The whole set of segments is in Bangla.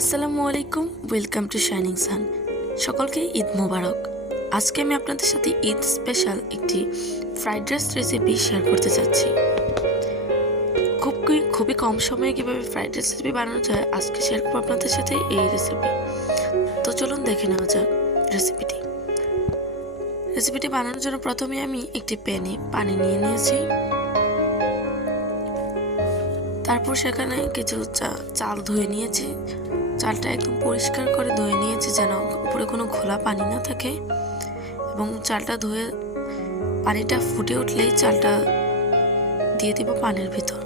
আসসালামু আলাইকুম, ওয়েলকাম টু শাইনিং সান। সকলকে ঈদ মোবারক। আজকে আমি আপনাদের সাথে ঈদ স্পেশাল একটি ফ্রাইড রাইস রেসিপি শেয়ার করতে চাচ্ছি। খুবই কম সময়ে কীভাবে ফ্রাইড রাইস রেসিপি বানানো যায় আজকে শেয়ার করবো আপনাদের সাথে এই রেসিপি। তো চলুন দেখে নেওয়া যাক রেসিপিটি বানানোর জন্য প্রথমে আমি একটি প্যানে পানি নিয়ে নিয়েছি। তারপর সেখানে কিছু চাল ধুয়ে নিয়েছি। চালটা একদম পরিষ্কার করে ধুয়ে নিয়েছি যেন উপরে কোনো ঘোলা পানি না থাকে, এবং চালটা ধুয়ে পানিটা ফুটে উঠলেই চালটা দিয়ে দিব পানির ভিতর।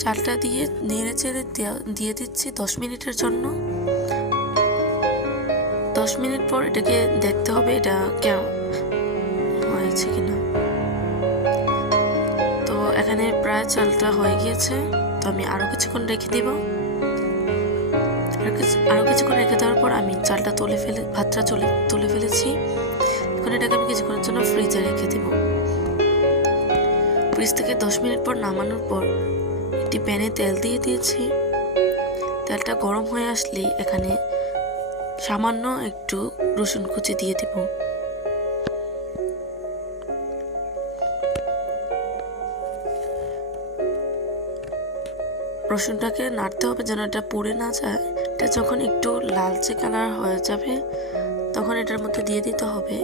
চালটা দিয়ে নেড়ে চেড়ে দিয়ে দিচ্ছি 10 মিনিটের জন্য। 10 মিনিট পর এটাকে দেখতে হবে এটা কেমন হয়েছে কিনা। তো এখানে প্রায় চালটা হয়ে গিয়েছে, তো আমি আরো কিছুক্ষণ রেখে দিব। আরো কিছুক্ষণ রেখে দেওয়ার পর আমি চালটা ভাতটা তুলে ফেলেছি। এখন এটাকে আমি কিছুক্ষণের জন্য ফ্রিজে রেখে দিব। ফ্রিজ থেকে 10 মিনিট পর নামানোর পর একটি প্যানে তেল দিয়ে দিয়েছি। তেলটা গরম হয়ে আসলেই এখানে সামান্য একটু রসুন কুচি দিয়ে দিব। রসুনটাকে নাড়তে হবে যেন এটা পুড়ে না যায়। এটা যখন একটু লালচে কালার হয়ে যাবে তখন এটার মধ্যে দিয়ে দিতে হবে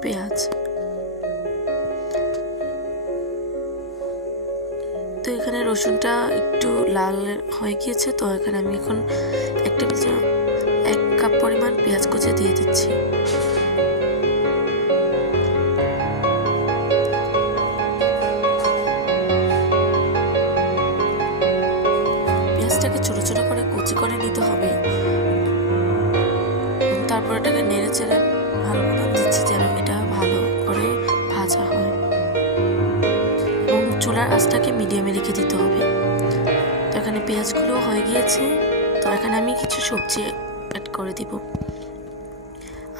পেঁয়াজ। তো এখানে রসুনটা একটু লাল হয়ে গিয়েছে, তো এখানে আমি এখন 1 কাপ পরিমাণ পেঁয়াজ কুচি দিয়ে দিচ্ছি। পেঁয়াজটাকে ছোট ছোট করে কুচি করে নিতে হবে। তারপর এটাকে নেড়ে চেড়ে ভালো মতো দিচ্ছি যেন এটা ভালো করে ভাজা হয়, এবং চুলার আঁচটাকে মিডিয়ামে রেখে দিতে হবে। তো এখানে পেঁয়াজগুলো হয়ে গিয়েছে, তো এখানে আমি কিছু সবজি অ্যাড করে দিব।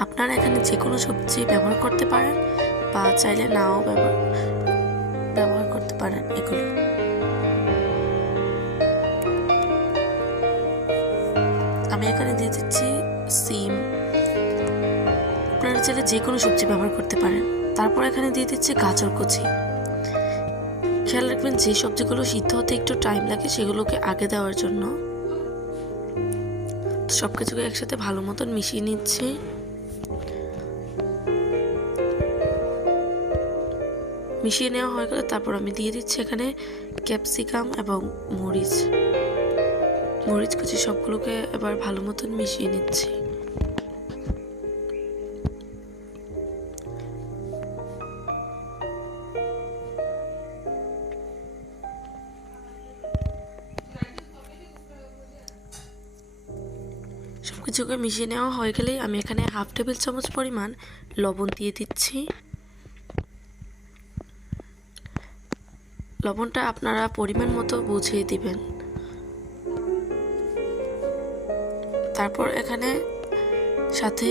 আপনারা এখানে যে কোনো সবজি ব্যবহার করতে পারেন বা চাইলে নাও ব্যবহার করতে পারেন এগুলো। আমি এখানে দিয়ে দিচ্ছি সিম, আপনারা চাইলে যে কোনো সবজি ব্যবহার করতে পারেন। তারপর এখানে দিয়ে দিচ্ছি গাজর কুচি। খেয়াল রাখবেন যে সবজিগুলো সিদ্ধ হতে একটু টাইম লাগে সেগুলোকে আগে দেওয়ার জন্য। সবকিছুকে একসাথে ভালো মতন মিশিয়ে নিচ্ছি। মিশিয়ে নেওয়া হয়ে গেলে তারপর আমি দিয়ে দিচ্ছি এখানে ক্যাপসিকাম এবং মরিচ কুচি। সবগুলোকে এবার ভালো মতন মিশিয়ে নিচ্ছি। সবকিছুকে মিশিয়ে নেওয়া হয়ে গেলেই আমি এখানে 1/2 টেবিল চামচ পরিমাণ লবণ দিয়ে দিচ্ছি। লবণটা আপনারা পরিমাণ মতো বুঝিয়ে দিবেন। তারপর এখানে সাথে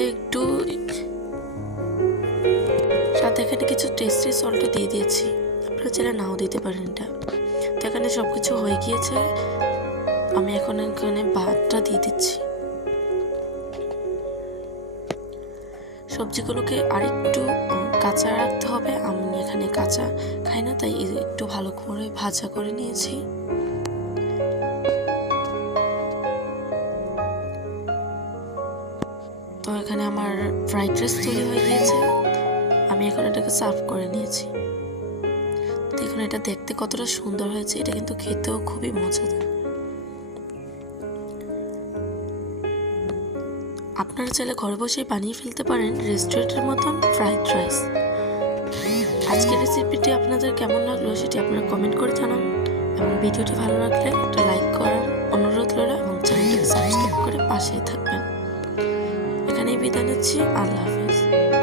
কিছু টেস্টি সল্ট দিয়ে দিয়েছি। আপনারা চাইলে নাও দিতে পারেন এটা। তো এখানে সবকিছু হয়ে গিয়েছে, আমি এখন এখানে ভাতটা দিয়ে দিচ্ছি। সবজিগুলোকে আরেকটু কাঁচা রাখতে হবে। আমি এখানে কাঁচা খাই না, তাই একটু ভালো করে ভাজা করে নিয়েছি। তো এখানে আমার ফ্রাইড রাইস তৈরি হয়ে গিয়েছে। আমি এখন এটাকে সার্ভ করে নিয়েছি। দেখুন এটা দেখতে কতটা সুন্দর হয়েছে, এটা কিন্তু খেতেও খুবই মজাদার। আপনারা চাইলে ঘরে বসেই বানিয়ে ফেলতে পারেন রেস্টুরেন্টের মতন ফ্রাইড রাইস। আজকের রেসিপিটি আপনাদের কেমন লাগলো সেটি আপনারা কমেন্ট করে জানান, এবং ভিডিওটি ভালো লাগলে একটা লাইক করার অনুরোধ রইল, এবং চ্যানেলটিকে সাবস্ক্রাইব করে পাশেই থাকবেন। এখানেই বিদায় নিচ্ছি। আল্লাহ হাফেজ।